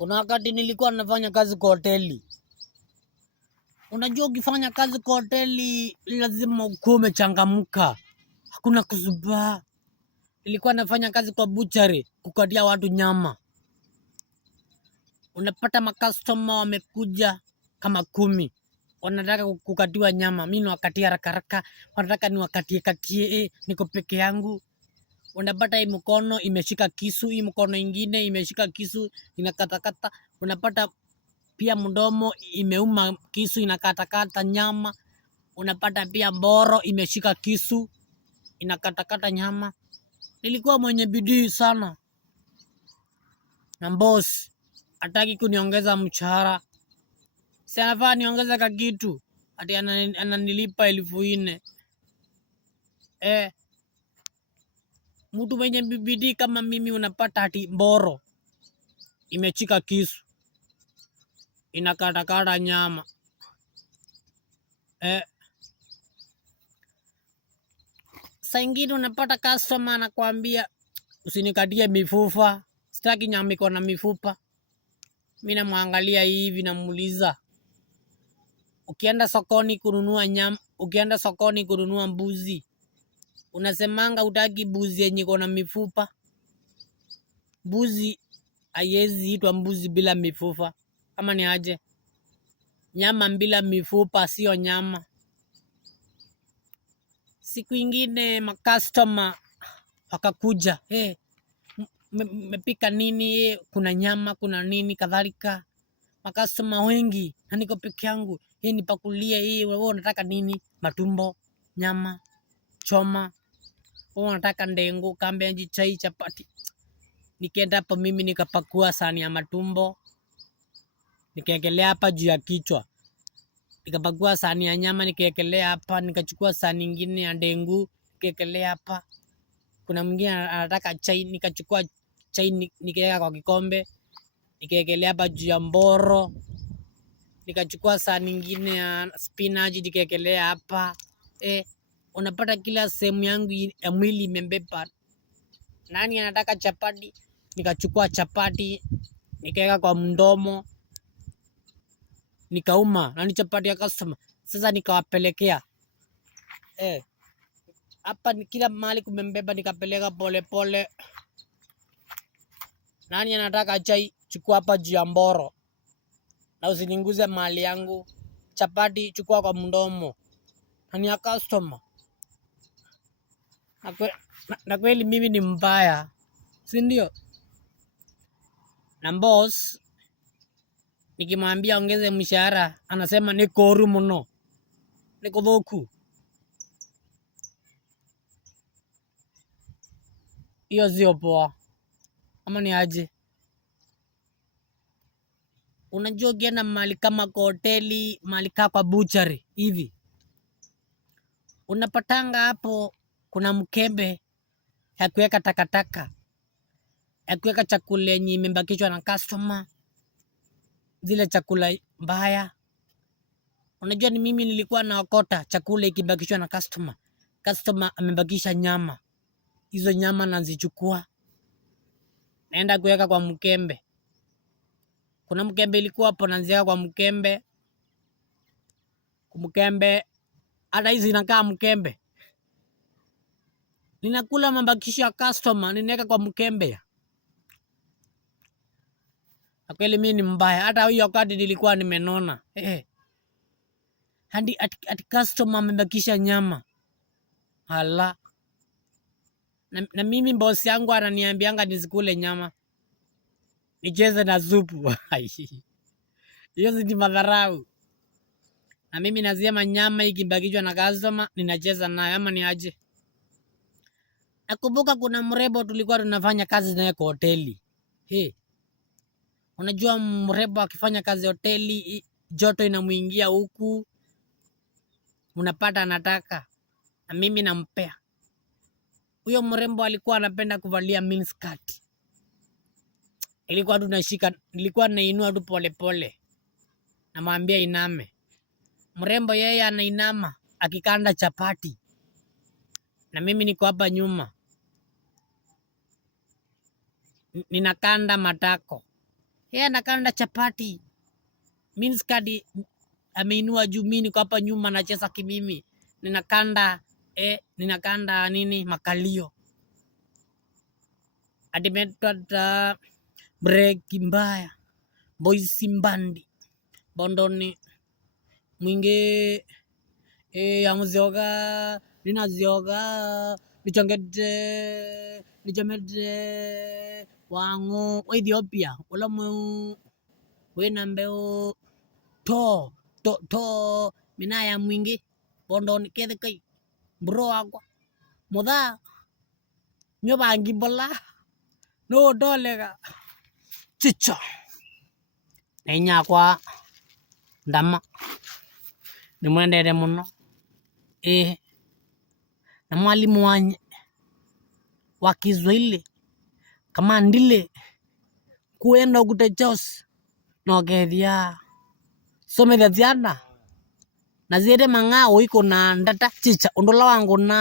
Kuna wakati nilikuwa nafanya kazi kwa hoteli. Unajua ukifanya kazi kwa hoteli lazima ukuwe umechangamka. Hakuna kuzubaa. Nilikuwa nafanya kazi kwa butchery, kukatia watu nyama. Unapata makastoma wamekuja kama 10. Wanataka kukatiwa nyama. Mimi niwakatia haraka haraka. Wanataka niwakatie, niko peke yangu. Unapata hii mkono imeshika kisu, hii mkono ingine imeshika kisu inakatakata. Unapata pia mdomo imeuma kisu inakatakata nyama. Unapata pia mboro imeshika kisu inakatakata nyama. Nilikuwa mwenye bidii sana. Na boss hataki kuniongeza mshahara. Si anafaa niongeze kakitu. Ati ananilipa 4,000. Mtu mwenye bidii kama mimi unapata ati mboro imeshika kisu inakatakata nyama. Saa ingine unapata customer anakuambia usinikatie mifupa, sitaki nyama iko na mifupa. Mimi namwangalia hivi namuuliza, ukienda sokoni kununua mbuzi, unasemanga utaki mbuzi yenye iko na mifupa? Mbuzi haiwezi itwa mbuzi bila mifupa. Kama ni aje? Nyama bila mifupa sio nyama. Siku ingine makastoma wakakuja, mmepika nini? Kuna nyama, kuna nini kadhalika. Makastoma wengi na niko peke yangu. Nipakulie wewe unataka nini? Matumbo, nyama, choma. Wewe unataka ndengu, kambe, chai, chapati. Nikaenda hapa mimi nikapakua sahani ya matumbo. Nikaekelea hapa juu ya kichwa. Nikapakua sahani ya nyama nikaekelea hapa, nikachukua sahani nyingine ya ndengu nikaekelea hapa. Kuna mwingine anataka chai, nikachukua chai nikaweka kwa kikombe nikaekelea hapa juu ya mboro. Nikachukua sahani nyingine ya spinach nikaekelea hapa. Unapata kila sehemu yangu ya mwili imebeba. Nani anataka chapati? Nikachukua chapati nikaweka kwa mdomo nikauma na ni chapati ya customer. Sasa nikawapelekea. Hapa ni kila mahali kumembeba nikapeleka pole pole. Nani anataka chai? Chukua hapa juu ya mboro. Na usininguze mali yangu. Chapati chukua kwa mdomo. Na ni ya customer. Na kweli mimi ni mbaya, si ndio? Na boss nikimwambia ongeze mshahara anasema niko huru mno, niko thoku. Hiyo sio poa. Ama ni aje? Unajua ukienda mahali kama kwa hoteli, mahali kama kwa butchery hivi, unapatanga hapo kuna mkembe ya kuweka takataka, ya kuweka chakula yenye imebakishwa na customer, zile chakula mbaya. Unajua ni mimi nilikuwa naokota chakula ikibakishwa na customer. Customer amebakisha nyama. Hizo nyama nazichukua naenda kuweka kwa mkembe. Kuna mkembe ilikuwa hapo naziweka kwa mkembe. Mkembe hata hizi inakaa mkembe. Ninakula mabakisho ya customer ninaweka kwa mkembe. Na kweli mimi ni mbaya. Hata hiyo wakati nilikuwa nimenona. Hadi ati customer amebakisha nyama. Hala. Na mimi boss yangu ananiambianga nisikule nyama, nicheze na supu. Hiyo si madharau. Na mimi nasema nyama ikibakishwa na customer ninacheza nayo, ama ni aje? Nakumbuka kuna mrembo tulikuwa tunafanya kazi naye kwa hoteli. Unajua mrembo akifanya kazi hoteli joto inamuingia huku, unapata anataka, na mimi nampea. Huyo mrembo alikuwa anapenda kuvalia miniskirt. Nilikuwa nainua tu pole pole. Namwambia iname. Mrembo yeye anainama akikanda chapati. Na mimi niko hapa nyuma. Ninakanda matako. yeye anakanda chapati. Mimi skadi ameinua juu, mimi niko hapa nyuma nacheza kimimi. Ninakanda nini makalio. Adimetwa break mbaya. Boys mbandi. Bondoni mwingi amuzioga ninazioga nichomete wangu wa Ethiopia ulamwe wena mbeo to minaya mwingi bondoni kethe kai bro wakwa mutha nyobangi bola no dolega chicha enyakwa ndama nimwendete muno na mwalimu wanye wa Kiswahili kama ndile kuenda kutechos no kethia somethia ciana na ziende mang'ao iko na ndata chicha undola wangu na